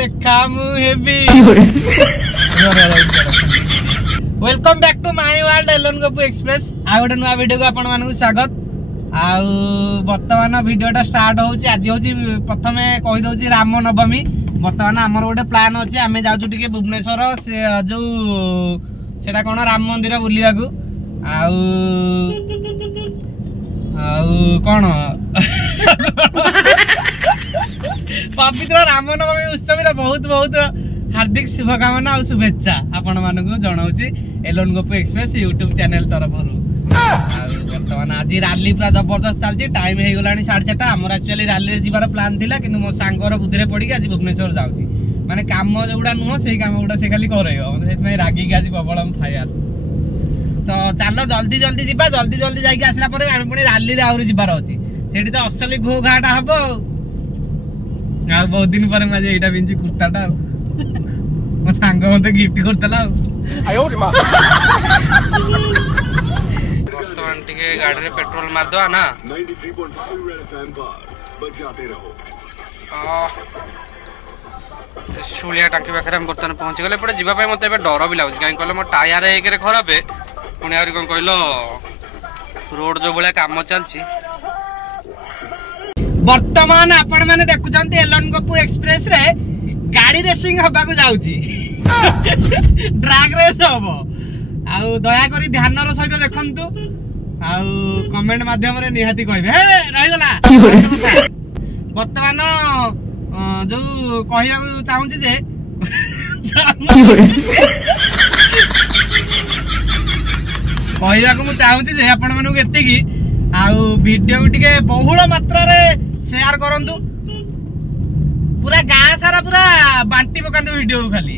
देखा मु हेबी welcome back to my world alone गपु एक्सप्रेस आ गोटे नुआ वीडियो को आपण मानकु स्वागत। आउ वर्तमान वीडियोटा स्टार्ट होउची। आज होउची प्रथमे कहि दउची राम नवमी। वर्तमान हमर गोटे प्लान अछि, आमे जाउछु टिके भुवनेश्वर से जो सेटा कोन राम मंदिर बुलिया को आउ कौन पवित्र रामनवमी उत्सव बहुत बहुत हार्दिक शुभकामना और शुभेच्छा आपण मानक जनाऊँ एलोन गपु एक्सप्रेस यूट्यूब चैनल तरफ। बर्तमान आज राली पूरा जबरदस्त चलती। टाइम हो गला 4:30। आमर एक्चुअली राली जीवार प्लान थिला किंतु मो सांगर बुद्धि पड़ी आज भुवनेश्वर जाऊँगी। माने काम जोड़ा नुह से काम गुड़ा से खाली कर रागिक आज प्रबल फायर। तो चलो जल्दी जल्दी जीवा, जल्दी जल्दी जाके आसला पर पुणी राली रे आउरी जीवार अछि। सेठी तो असली घो घाटा हबो। आ बहुत दिन पर मैं एटा पिंची कुर्ताटा मो सांग मते गिफ्ट करतला। आयो रे मां वर्तमान टिके गाड़ी रे पेट्रोल मार दो ना 93.5 रेड एफएम पर बजाते रहो। सुलिया टांकी पाखे हम बर्तमान पहुंची गले। पड़े जीवा मत डर भी लगुच कहीं कहले मो टायर एक खराब है पुणी आ कौन कहल रोड जो भाया कम चलती। वर्तमान आपण मैंने देखुं एलोन गपु एक्सप्रेस रे गाड़ी रेसिंग हवा को जाउची ड्रैग रेस हम आउ दया करी ध्यान सहित देखंतु आउ कमेंट माध्यम रे निहाती कहबे हे रहि गला। वर्तमान जो कहया चाहूँ जे कहया को चाहूँ जे आपण मानू एतिकी आउ वीडियो को टिके बहुल मात्रा रे शेयर करंतु। पूरा गाँ सारा पूरा बांटी पकांतु वीडियो को खाली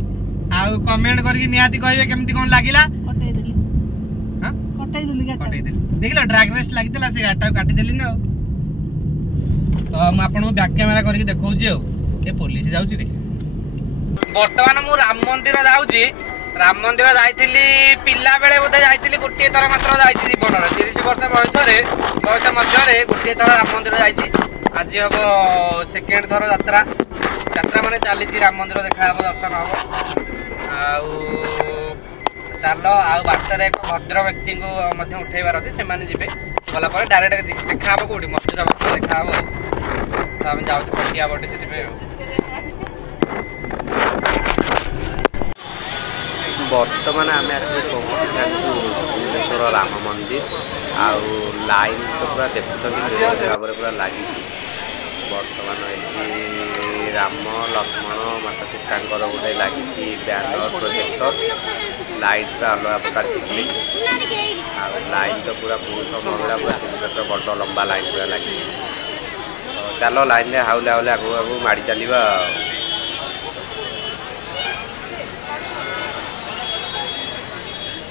आउ कमेंट करके निहाती कहबे केमती कोन लागिला। कटै देली हां कटै देली देखिला ड्रैग रेस लागितला से गाटा काटी देली न। तो हम आपन बैक कैमरा करके देखौची ए पुलिस जाउची रे। वर्तमान मु राम मंदिर जाउची। राम मंदिर जाइथिली पिल्ला बेले बोधे जाइथिली गोटे थर मात्र जाइछि जीवन रे 30 वर्ष बयस मध्य रे गोटे थर राम मंदिर जाइछि। आज हम सेकेंड थर यात्रा माने चली राम मंदिर देखा हम दर्शन हम आउ चलो आउ बाटर एक भद्र व्यक्ति को उठेबार अच्छे से जीवे गला डायरेक्ट देखा कौटी मंदिर देखा तो आम जाऊँ पटिया बटे से बर्तमान आम आसिक पहुँची सारी भुवनेश्वर राम मंदिर आउ लाइन तो पूरा देखुं भाव में पूरा लगी। बर्तमान ये राम लक्ष्मण माता सीता गोटे लगी बैनर प्रोजेक्टर लाइट पूरा अलग प्रकार सिग्नल लाइन तो पूरा बहुत समय पूरा 3 बड़ लंबा लाइन पूरा लगी। चलो लाइन में हाउले हाउले आगू आगू माड़ी चलवा।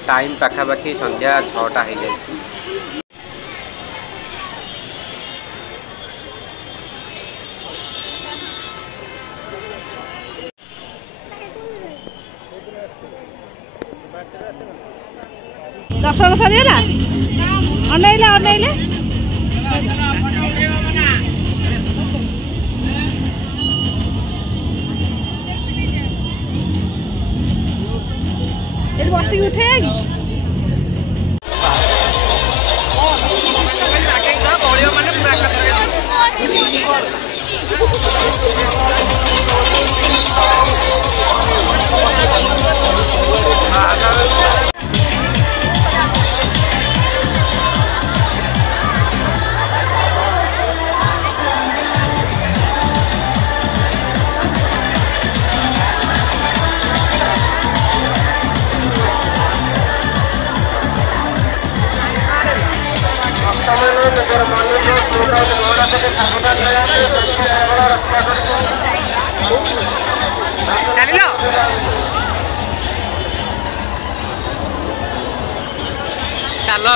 टाइम पाखापाखि संध्या 6टा हो जाए। दर्शन सरीगला अनैले अनैले बस उठे चलो